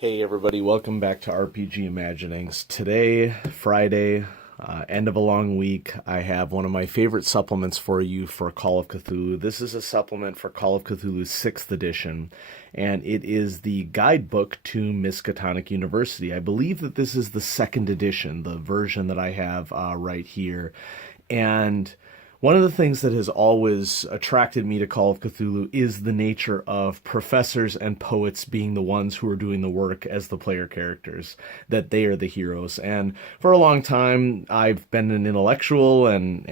Hey everybody, welcome back to RPG Imaginings. Today, Friday, end of a long week, I have one of my favorite supplements for you for Call of Cthulhu. This is a supplement for Call of Cthulhu's 6th edition, and it is the guidebook to Miskatonic University. I believe that this is the 2nd edition, the version that I have right here. And one of the things that has always attracted me to Call of Cthulhu is the nature of professors and poets being the ones who are doing the work as the player characters, that they are the heroes. And for a long time, I've been an intellectual and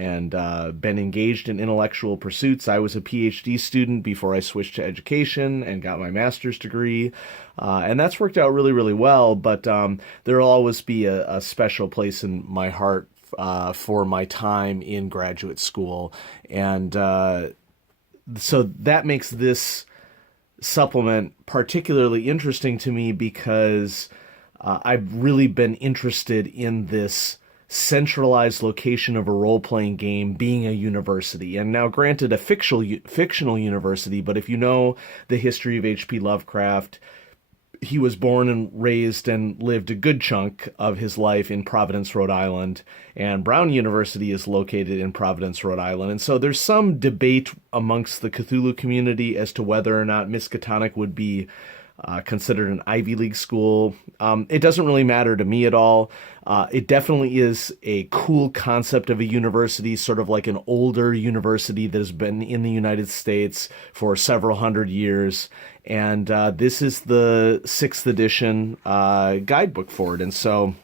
been engaged in intellectual pursuits. I was a PhD student before I switched to education and got my master's degree. And that's worked out really, really well, but there will always be a special place in my heart for my time in graduate school. And so that makes this supplement particularly interesting to me because I've really been interested in this centralized location of a role-playing game being a university. And now granted, a fictional university, but if you know the history of H.P. Lovecraft, he was born and raised and lived a good chunk of his life in Providence, Rhode Island, and Brown University is located in Providence, Rhode Island. And so there's some debate amongst the Cthulhu community as to whether or not Miskatonic would be considered an Ivy League school. It doesn't really matter to me at all. It definitely is a cool concept of a university, sort of like an older university that has been in the United States for several hundred years. And this is the 6th edition guidebook for it. And so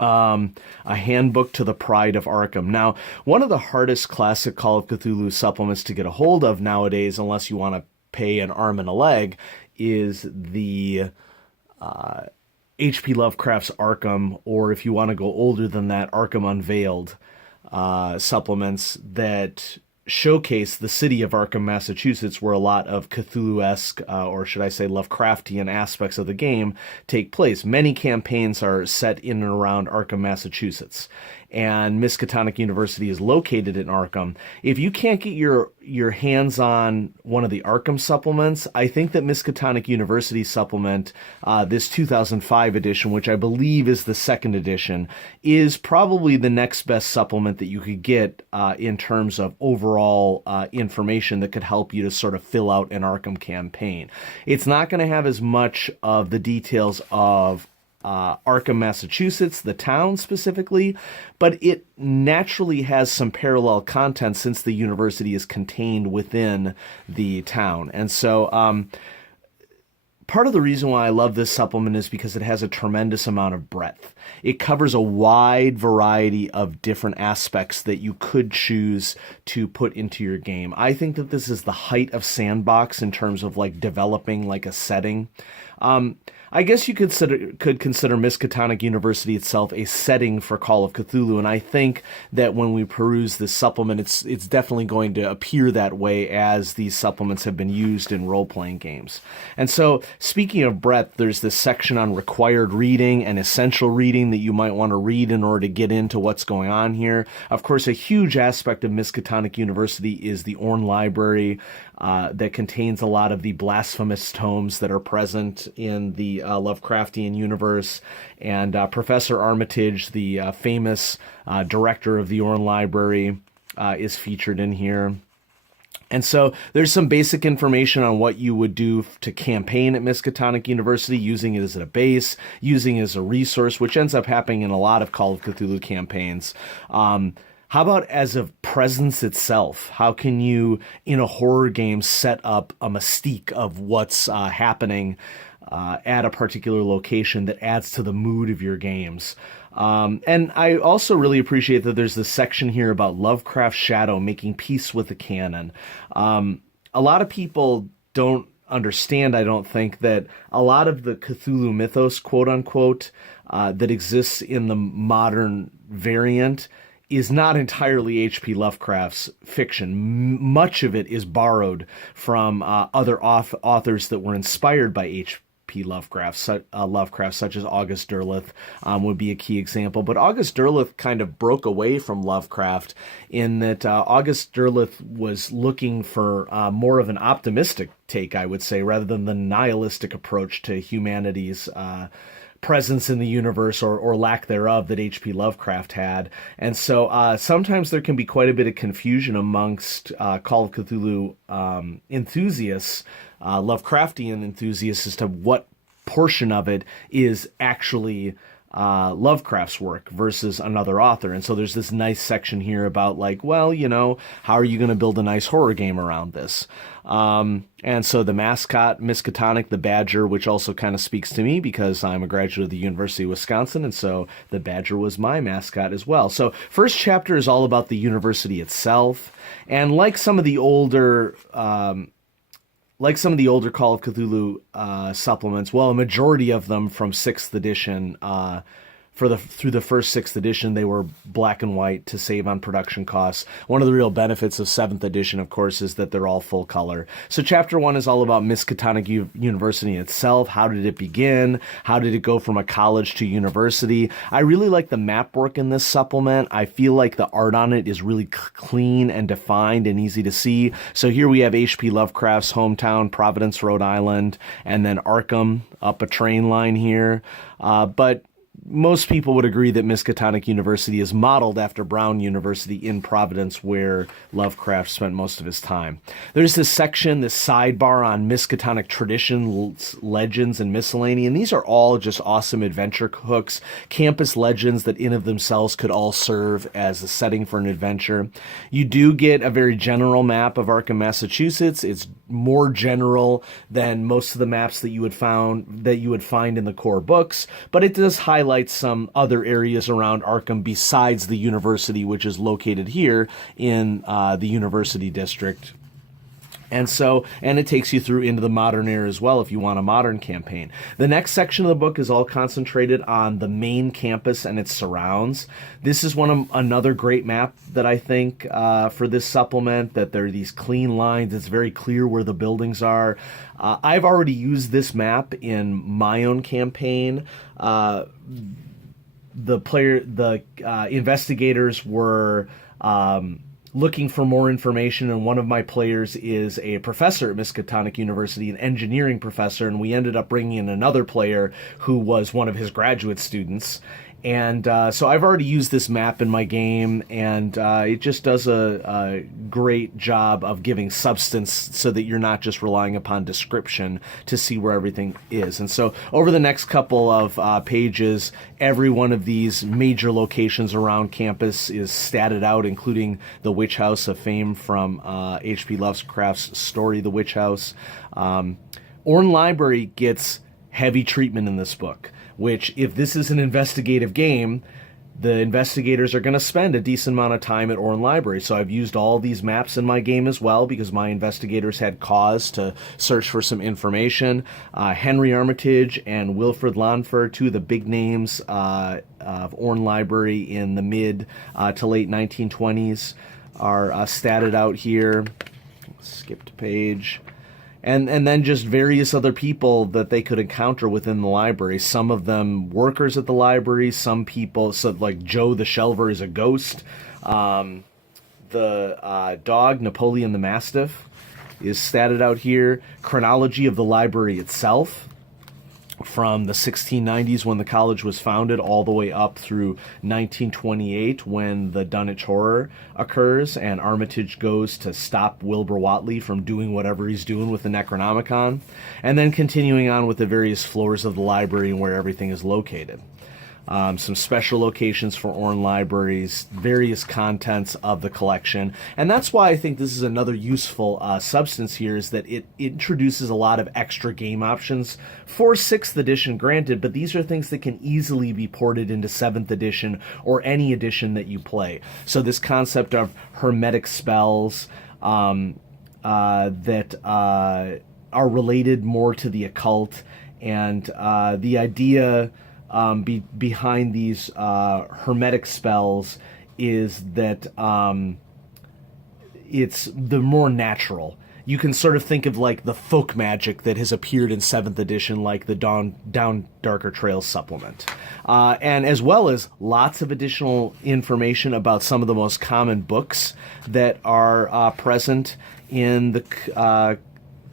a handbook to the pride of Arkham. Now, one of the hardest classic Call of Cthulhu supplements to get a hold of nowadays, unless you want to pay an arm and a leg, is the H.P. Lovecraft's Arkham, or if you want to go older than that, Arkham Unveiled supplements that showcase the city of Arkham, Massachusetts, where a lot of Cthulhu-esque, or should I say Lovecraftian aspects of the game take place. Many campaigns are set in and around Arkham, Massachusetts, and Miskatonic University is located in Arkham. If you can't get your hands on one of the Arkham supplements, I think that Miskatonic University supplement, this 2005 edition, which I believe is the 2nd edition, is probably the next best supplement that you could get in terms of overall information that could help you to sort of fill out an Arkham campaign. It's not going to have as much of the details of Arkham, Massachusetts, the town specifically, but it naturally has some parallel content since the university is contained within the town. And so part of the reason why I love this supplement is because it has a tremendous amount of breadth. It covers a wide variety of different aspects that you could choose to put into your game. I think that this is the height of sandbox in terms of like developing like a setting. I guess you could consider Miskatonic University itself a setting for Call of Cthulhu, and I think that when we peruse this supplement, it's definitely going to appear that way as these supplements have been used in role-playing games. And so, speaking of breadth, there's this section on required reading and essential reading that you might want to read in order to get into what's going on here. Of course, a huge aspect of Miskatonic University is the Orne Library, that contains a lot of the blasphemous tomes that are present in the Lovecraftian universe. And Professor Armitage, the famous director of the Orne Library, is featured in here. And so there's some basic information on what you would do to campaign at Miskatonic University, using it as a base, using it as a resource, which ends up happening in a lot of Call of Cthulhu campaigns. How about as a presence itself? How can you, in a horror game, set up a mystique of what's happening at a particular location that adds to the mood of your games? And I also really appreciate that there's this section here about Lovecraft's shadow, making peace with the canon. A lot of people don't understand, I don't think, that a lot of the Cthulhu mythos, quote unquote, that exists in the modern variant is not entirely H.P. Lovecraft's fiction. Much of it is borrowed from other authors that were inspired by H.P. H.P. Lovecraft, such as August Derleth would be a key example. But August Derleth kind of broke away from Lovecraft in that August Derleth was looking for more of an optimistic take, I would say, rather than the nihilistic approach to humanity's presence in the universe or lack thereof that H.P. Lovecraft had. And so sometimes there can be quite a bit of confusion amongst Call of Cthulhu enthusiasts, Lovecraftian enthusiasts, as to what portion of it is actually Lovecraft's work versus another author. And so there's this nice section here about like, well, how are you going to build a nice horror game around this? And so the mascot, Miskatonic, the badger, which also kind of speaks to me because I'm a graduate of the University of Wisconsin, and so the badger was my mascot as well. So first chapter is all about the university itself, and like some of the older Call of Cthulhu supplements, well, a majority of them from 6th edition, through the first 6th edition, they were black and white to save on production costs. One of the real benefits of 7th edition, of course, is that they're all full color. So chapter 1 is all about Miskatonic University itself. How did it begin? How did it go from a college to university? I really like the map work in this supplement. I feel like the art on it is really clean and defined and easy to see. So here we have H.P. Lovecraft's hometown, Providence, Rhode Island, and then Arkham up a train line here. But most people would agree that Miskatonic University is modeled after Brown University in Providence, where Lovecraft spent most of his time. There's this section, this sidebar on Miskatonic traditions, legends, and miscellany, and these are all just awesome adventure hooks, campus legends that in of themselves could all serve as a setting for an adventure. You do get a very general map of Arkham, Massachusetts. It's more general than most of the maps that you would find in the core books, but it does highlight some other areas around Arkham besides the university, which is located here in the University District. And it takes you through into the modern era as well if you want a modern campaign. The next section of the book is all concentrated on the main campus and its surrounds. This is another great map that I think for this supplement, that there are these clean lines. It's very clear where the buildings are. I've already used this map in my own campaign. The investigators were looking for more information, and one of my players is a professor at Miskatonic University, an engineering professor, and we ended up bringing in another player who was one of his graduate students. And so I've already used this map in my game, and it just does a great job of giving substance so that you're not just relying upon description to see where everything is. And so over the next couple of pages, every one of these major locations around campus is statted out, including the Witch House of fame from H.P. Lovecraft's story, The Witch House. Orne Library gets heavy treatment in this book, which, if this is an investigative game, the investigators are going to spend a decent amount of time at Orne Library. So I've used all these maps in my game as well because my investigators had cause to search for some information. Henry Armitage and Wilfrid Lansford, two of the big names of Orne Library in the mid to late 1920s, are statted out here. Skip to page. And then just various other people that they could encounter within the library. Some of them workers at the library, some people, so like Joe the Shelver is a ghost. The dog, Napoleon the Mastiff, is statted out here. Chronology of the library itself, from the 1690s when the college was founded all the way up through 1928 when the Dunwich Horror occurs and Armitage goes to stop Wilbur Whatley from doing whatever he's doing with the Necronomicon, and then continuing on with the various floors of the library and where everything is located. Some special locations for Orne Libraries, various contents of the collection. And that's why I think this is another useful substance here, is that it introduces a lot of extra game options for 6th edition, granted, but these are things that can easily be ported into 7th edition or any edition that you play. So this concept of hermetic spells that are related more to the occult, and the idea behind these hermetic spells is that it's the more natural. you can sort of think of like the folk magic that has appeared in 7th edition, like the Down Darker Trails supplement. And as well as lots of additional information about some of the most common books that are present in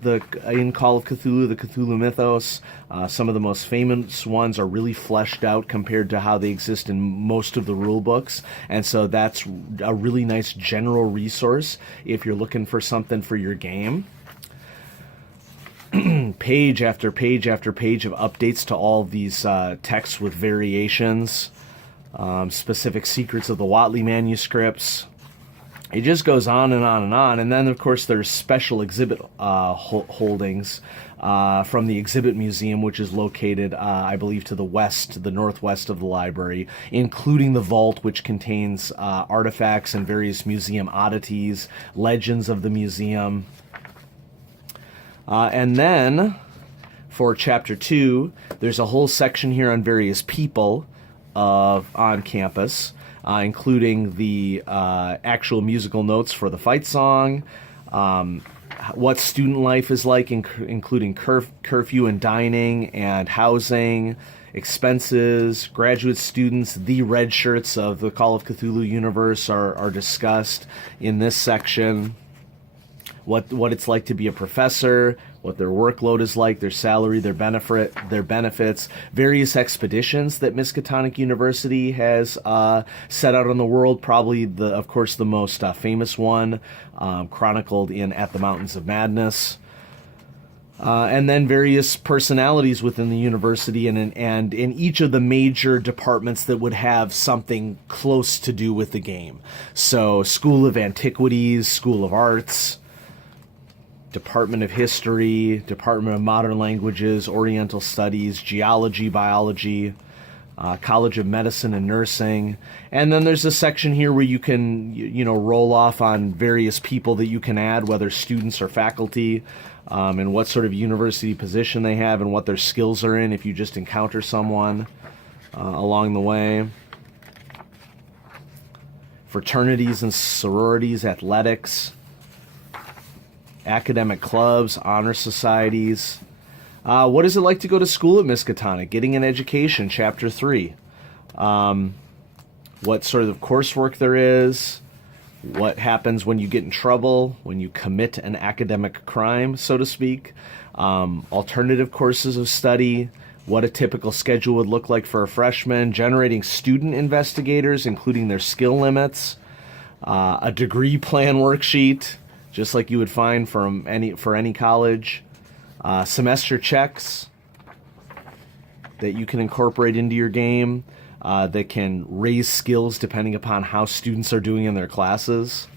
in Call of Cthulhu, the Cthulhu mythos. Some of the most famous ones are really fleshed out compared to how they exist in most of the rule books, and so that's a really nice general resource if you're looking for something for your game. Page after page after page of updates to all of these texts with variations, specific secrets of the Whatley manuscripts. It just goes on and on and on. And then, of course, there's special exhibit holdings from the Exhibit Museum, which is located, I believe, to the northwest of the library, including the vault, which contains artifacts and various museum oddities, legends of the museum. And then, for Chapter 2, there's a whole section here on various people on campus, including the actual musical notes for the fight song, what student life is like, including curfew and dining and housing, expenses, graduate students. The red shirts of the Call of Cthulhu universe are discussed in this section. What it's like to be a professor, what their workload is like, their salary, their benefits, various expeditions that Miskatonic University has set out on the world. Probably, of course, the most famous one, chronicled in At the Mountains of Madness. And then various personalities within the university and in each of the major departments that would have something close to do with the game. So, School of Antiquities, School of Arts, Department of History, Department of Modern Languages, Oriental Studies, Geology, Biology, College of Medicine and Nursing. And then there's a section here where you can, roll off on various people that you can add, whether students or faculty, and what sort of university position they have and what their skills are in if you just encounter someone along the way. Fraternities and sororities, athletics, academic clubs, honor societies. What is it like to go to school at Miskatonic? Getting an education, Chapter 3. What sort of coursework there is. What happens when you get in trouble, when you commit an academic crime, so to speak. Alternative courses of study. What a typical schedule would look like for a freshman. Generating student investigators, including their skill limits. A degree plan worksheet, just like you would find for any college. Semester checks that you can incorporate into your game that can raise skills depending upon how students are doing in their classes.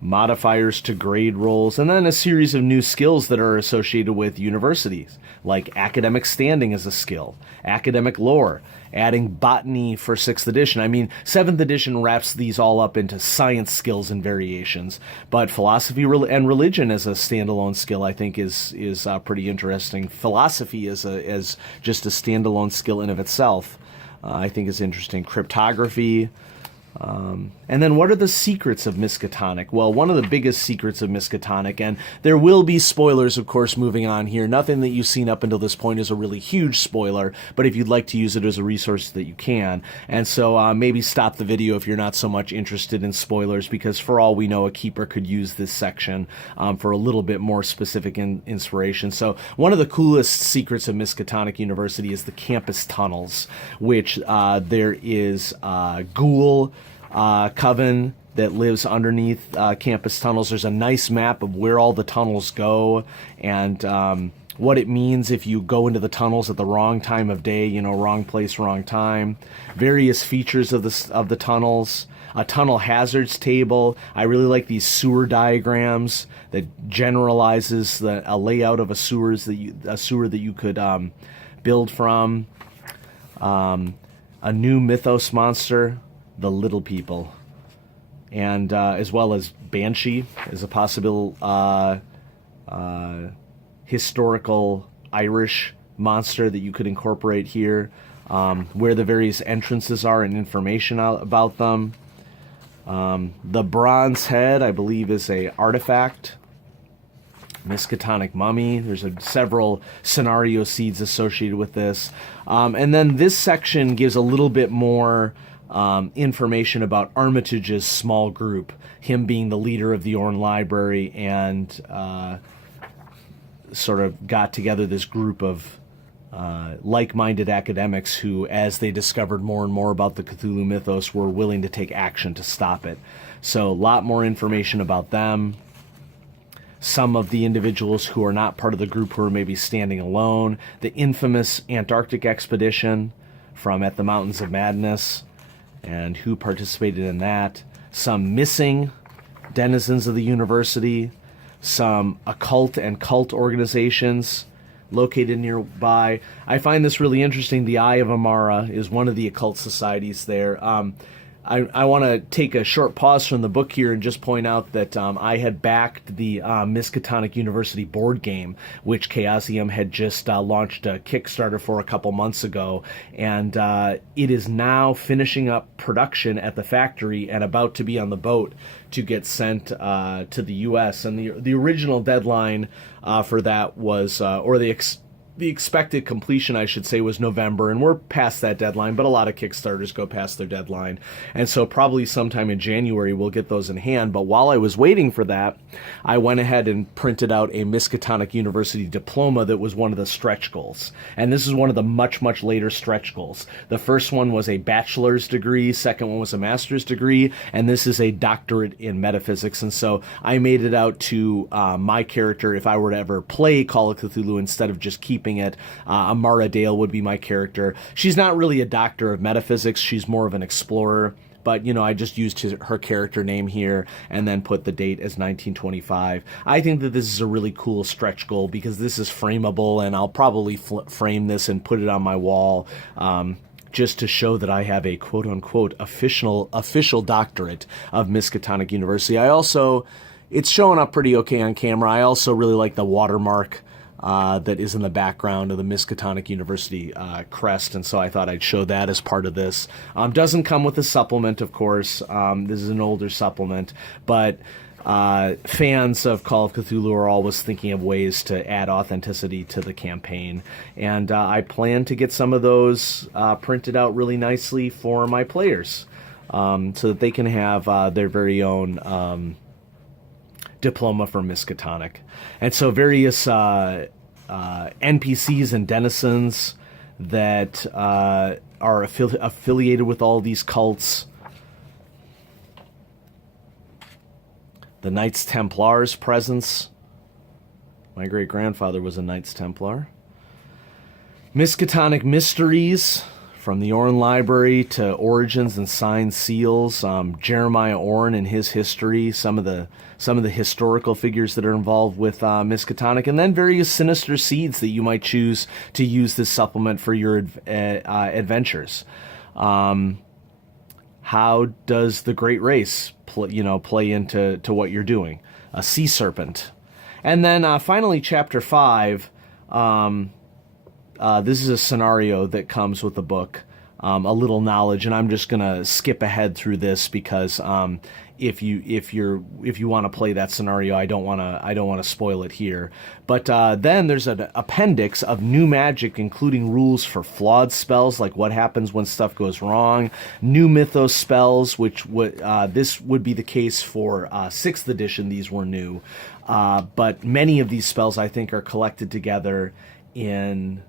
Modifiers to grade rolls, and then a series of new skills that are associated with universities, like academic standing as a skill, academic lore, adding botany for 6th edition. I mean, 7th edition wraps these all up into science skills and variations, but philosophy and religion as a standalone skill, I think, is pretty interesting. Philosophy as just a standalone skill in of itself, I think is interesting. Cryptography. And then what are the secrets of Miskatonic? Well, one of the biggest secrets of Miskatonic, and there will be spoilers, of course, moving on here. Nothing that you've seen up until this point is a really huge spoiler, but if you'd like to use it as a resource that you can. And so maybe stop the video if you're not so much interested in spoilers, because for all we know, a keeper could use this section for a little bit more specific inspiration. So one of the coolest secrets of Miskatonic University is the campus tunnels, which there is ghoul coven that lives underneath campus tunnels. There's a nice map of where all the tunnels go and what it means if you go into the tunnels at the wrong time of day, wrong place, wrong time. Various features of the tunnels. A tunnel hazards table. I really like these sewer diagrams that generalizes a layout of a sewer that you could build from. A new mythos monster, the Little People, and as well as Banshee is a possible historical Irish monster that you could incorporate here, where the various entrances are and information about them. The bronze head, I believe, is a artifact. Miskatonic mummy. There's several scenario seeds associated with this. And then this section gives a little bit more information about Armitage's small group, him being the leader of the Orn Library, and sort of got together this group of like-minded academics who, as they discovered more and more about the Cthulhu mythos, were willing to take action to stop it. So a lot more information about them. Some of the individuals who are not part of the group who are maybe standing alone. The infamous Antarctic expedition from At the Mountains of Madness, and who participated in that. Some missing denizens of the university. Some occult and cult organizations located nearby. I find this really interesting. The Eye of Amara is one of the occult societies there. I want to take a short pause from the book here and just point out that I had backed the Miskatonic University board game, which Chaosium had just launched a Kickstarter for a couple months ago, and it is now finishing up production at the factory and about to be on the boat to get sent to the U.S. And the original deadline for that was, the expected completion, I should say, was November, and we're past that deadline, but a lot of Kickstarters go past their deadline. And so probably sometime in January we'll get those in hand. But while I was waiting for that, I went ahead and printed out a Miskatonic University diploma that was one of the stretch goals. And this is one of the much, much later stretch goals. The first one was a bachelor's degree, second one was a master's degree, and this is a doctorate in metaphysics. And so I made it out to my character if I were to ever play Call of Cthulhu instead of just keeping it. Amara Dale would be my character. She's not really a doctor of metaphysics. She's more of an explorer. But, I just used her character name here and then put the date as 1925. I think that this is a really cool stretch goal because this is frameable, and I'll probably frame this and put it on my wall just to show that I have a quote-unquote official doctorate of Miskatonic University. It's showing up pretty okay on camera. I also really like the watermark that is in the background of the Miskatonic University crest, and so I thought I'd show that as part of this. Doesn't come with a supplement, of course. This is an older supplement, but fans of Call of Cthulhu are always thinking of ways to add authenticity to the campaign, and I plan to get some of those printed out really nicely for my players, so that they can have their very own diploma from Miskatonic. And so various NPCs and denizens that are affiliated with all these cults. The Knights Templar's presence. My great-grandfather was a Knights Templar. Miskatonic mysteries, from the Orn Library to Origins and Signed Seals, Jeremiah Orn and his history, some of the historical figures that are involved with Miskatonic, and then various sinister seeds that you might choose to use this supplement for your adventures. How does the Great Race play into what you're doing? A sea serpent. And then finally, Chapter 5. This is a scenario that comes with the book, a little knowledge, and I'm just gonna skip ahead through this because if you want to play that scenario, I don't want to spoil it here. But then there's an appendix of new magic, including rules for flawed spells, like what happens when stuff goes wrong, new mythos spells, which this would be the case for 6th edition. These were new, but many of these spells I think are collected together in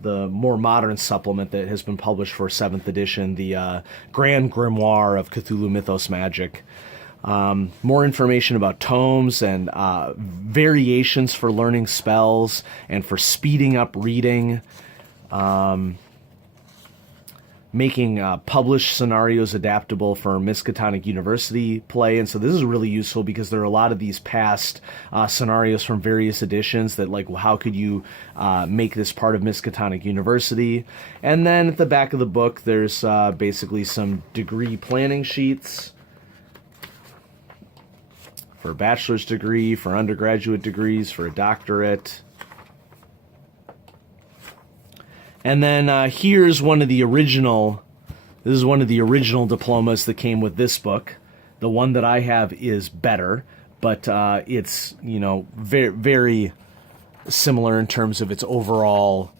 the more modern supplement that has been published for 7th edition, the Grand Grimoire of Cthulhu Mythos Magic. More information about tomes and variations for learning spells and for speeding up reading. Making published scenarios adaptable for Miskatonic University play. And so this is really useful because there are a lot of these past scenarios from various editions that, like, how could you make this part of Miskatonic University? And then at the back of the book, there's basically some degree planning sheets for a bachelor's degree, for undergraduate degrees, for a doctorate. And then here's one of the original diplomas that came with this book. The one that I have is better, but it's, you know, very, very similar in terms of its overall,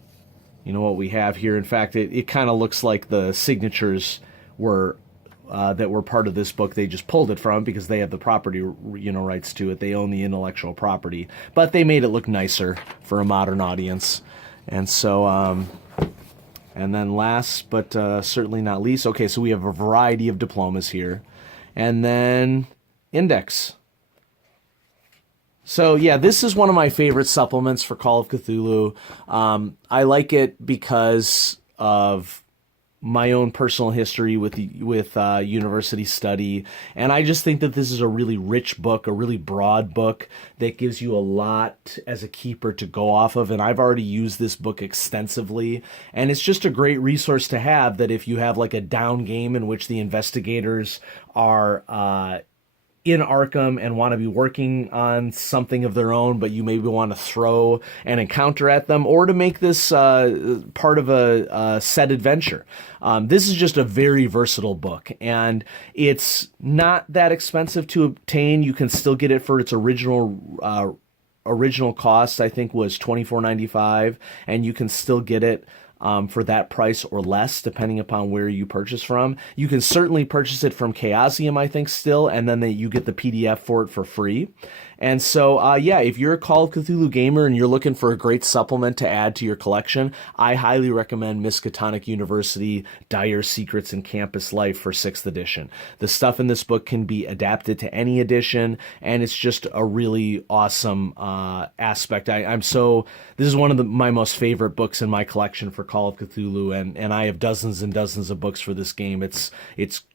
you know, what we have here. In fact, it kind of looks like the signatures were that were part of this book. They just pulled it from because they have the property, you know, rights to it. They own the intellectual property, but they made it look nicer for a modern audience. And so, and then last but certainly not least, okay, so we have a variety of diplomas here, and then index. So yeah, this is one of my favorite supplements for Call of Cthulhu. I like it because of my own personal history with university study, and I just think that this is a really rich book, a really broad book that gives you a lot as a keeper to go off of. And I've already used this book extensively, and it's just a great resource to have, that if you have like a down game in which the investigators are in Arkham and want to be working on something of their own, but you maybe want to throw an encounter at them, or to make this part of a set adventure. This is just a very versatile book, and it's not that expensive to obtain. You can still get it for its original cost, I think was $24.95, and you can still get it for that price or less, depending upon where you purchase from. You can certainly purchase it from Chaosium, I think, still, and then you get the PDF for it for free. And so, yeah, if you're a Call of Cthulhu gamer and you're looking for a great supplement to add to your collection, I highly recommend Miskatonic University, Dire Secrets, and Campus Life for 6th edition. The stuff in this book can be adapted to any edition, and it's just a really awesome aspect. This is one of my most favorite books in my collection for Call of Cthulhu, and I have dozens and dozens of books for this game. It's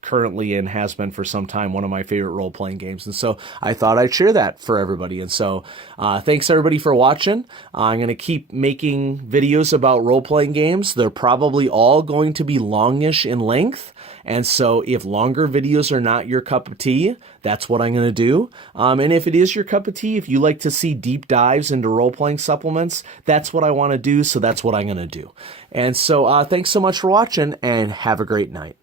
currently, and has been for some time, one of my favorite role-playing games, and so I thought I'd share that for everybody. And so thanks everybody for watching. I'm going to keep making videos about role-playing games. They're probably all going to be longish in length, and so if longer videos are not your cup of tea, that's what I'm going to do. And if it is your cup of tea, if you like to see deep dives into role-playing supplements, that's what I want to do, so that's what I'm going to do. And so thanks so much for watching, and have a great night.